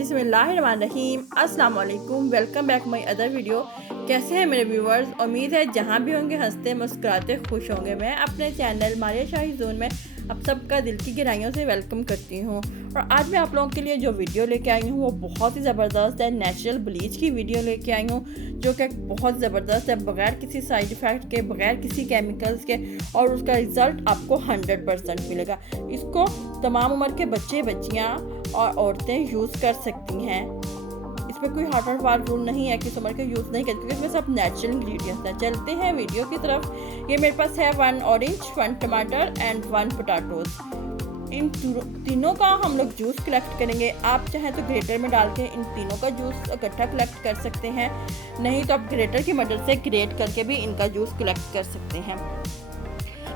बिस्मिल्लाहिर्रहमानिर्रहीम। अस्सलाम वालेकुम। Welcome back my other video. कैसे हैं मेरे व्यूवर्स? उम्मीद है जहाँ भी होंगे हंसते मुस्कुराते खुश होंगे। मैं अपने चैनल मारिया शाही जोन में आप सबका दिल की गहराइयों से वेलकम करती हूँ। और आज मैं आप लोगों के लिए जो वीडियो लेके आई हूँ वो बहुत ही ज़बरदस्त है। नेचुरल ब्लीच की वीडियो लेके आई हूँ जो कि बहुत ज़बरदस्त है, बग़ैर किसी साइड इफ़ेक्ट के, बग़ैर किसी केमिकल्स के, और उसका रिज़ल्ट आपको 100% मिलेगा। इसको तमाम उम्र के बच्चे बच्चियाँ और औरतें यूज़ कर सकती हैं। इसमें कोई हार्ड एंड फास्ट रूल नहीं है कि इस उम्र के यूज़ नहीं करते, क्योंकि इसमें सब नेचुरल इंग्रेडिएंट्स हैं। चलते हैं वीडियो की तरफ। ये मेरे पास है 1 ऑरेंज, 1 टमाटर एंड 1 पोटैटोज़। इन तीनों का हम लोग जूस कलेक्ट करेंगे। आप चाहें तो ग्रेटर में डाल के इन तीनों का जूस इकट्ठा कलेक्ट कर सकते हैं, नहीं तो आप ग्रेटर की मदद से ग्रेट करके भी इनका जूस कलेक्ट कर सकते हैं।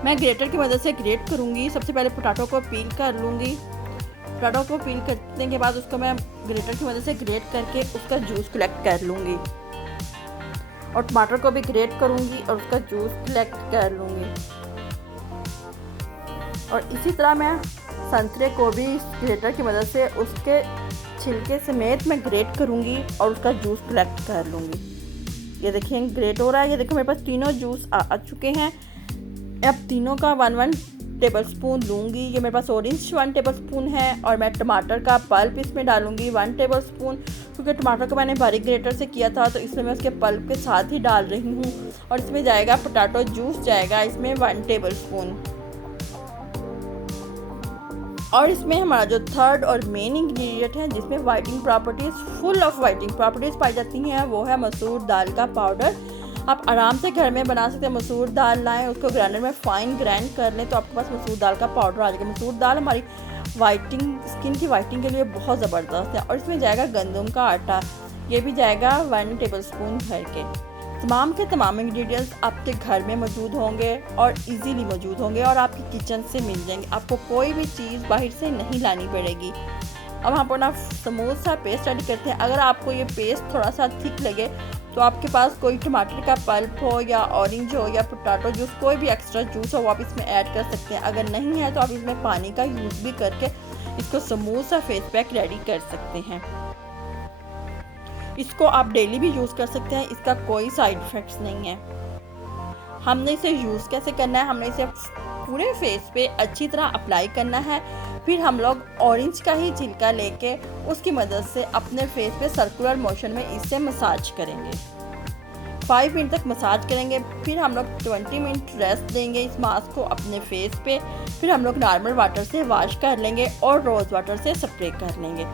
मैं ग्रेटर की मदद से ग्रेट करूँगी। सबसे पहले पोटैटो को पील कर लूँगी। पोटैटो को पील करने के बाद उसको मैं ग्रेटर की मदद से ग्रेट करके उसका जूस कलेक्ट कर लूँगी, और टमाटर को भी ग्रेट करूँगी और उसका जूस कलेक्ट कर लूँगी। और इसी तरह मैं संतरे को भी ग्रेटर की मदद से उसके छिलके समेत मैं ग्रेट करूँगी और उसका जूस कलेक्ट कर लूँगी। ये देखिए ग्रेट हो रहा है। ये देखो मेरे पास तीनों जूस आ चुके हैं। अब तीनों का 1-1 टेबलस्पून लूँगी। ये मेरे पास ऑरेंज 1 टेबलस्पून है, और मैं टमाटर का पल्प इसमें डालूँगी 1 टेबलस्पून, क्योंकि टमाटर को मैंने बारीक ग्रेटर से किया था तो इसलिए मैं उसके पल्प के साथ ही डाल रही हूँ। और इसमें जाएगा पोटैटो जूस, जाएगा इसमें 1 टेबलस्पून। और इसमें हमारा जो थर्ड और मेन इंग्रेडिएंट है जिसमें whitening properties, full of whitening properties पाई जाती हैं, वो है मसूर दाल का पाउडर। आप आराम से घर में बना सकते हैं। मसूर दाल लाएं, उसको ग्राइंडर में फाइन ग्राइंड कर लें तो आपके पास मसूर दाल का पाउडर आ जाएगा। मसूर दाल हमारी वाइटिंग, स्किन की वाइटिंग के लिए बहुत ज़बरदस्त है। और इसमें जाएगा गंदम का आटा, ये भी जाएगा 1 टेबलस्पून भर के। तमाम के तमाम इंग्रेडिएंट्स आपके घर में मौजूद होंगे और इजीली मौजूद होंगे और आपकी किचन से मिल जाएंगे। आपको कोई भी चीज़ बाहर से नहीं लानी पड़ेगी। अब हम अपना स्मूथ सा पेस्ट रेडी करते हैं। अगर आपको ये पेस्ट थोड़ा सा थिक लगे तो आपके पास कोई टमाटर का पल्प हो या ऑरेंज हो या पोटैटो जूस, कोई भी एक्स्ट्रा जूस हो वो आप इसमें ऐड कर सकते हैं। अगर नहीं है तो आप इसमें पानी का यूज़ भी करके इसको स्मूथ सा फेस पैक रेडी कर सकते हैं। इसको आप डेली भी यूज़ कर सकते हैं, इसका कोई साइड इफ़ेक्ट्स नहीं है। हमने इसे यूज़ कैसे करना है, हमने इसे पूरे फेस पे अच्छी तरह अप्लाई करना है। फिर हम लोग ऑरेंज का ही छिलका लेके उसकी मदद से अपने फेस पे सर्कुलर मोशन में इससे मसाज करेंगे। 5 मिनट तक मसाज करेंगे। फिर हम लोग 20 मिनट रेस्ट देंगे इस मास्क को अपने फेस पे। फिर हम लोग नॉर्मल वाटर से वॉश कर लेंगे और रोज़ वाटर से स्प्रे कर लेंगे।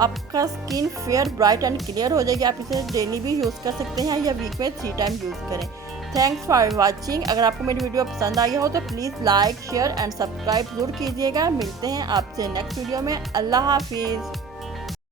आपका skin fair, bright and clear हो जाएगी। आप इसे डेली भी यूज़ कर सकते हैं या वीक में 3 टाइम यूज़ करें। Thanks for watching. अगर आपको मेरी वीडियो पसंद आई हो तो please like, share and subscribe ज़रूर कीजिएगा। मिलते हैं आपसे नेक्स्ट वीडियो में। अल्लाह हाफिज़।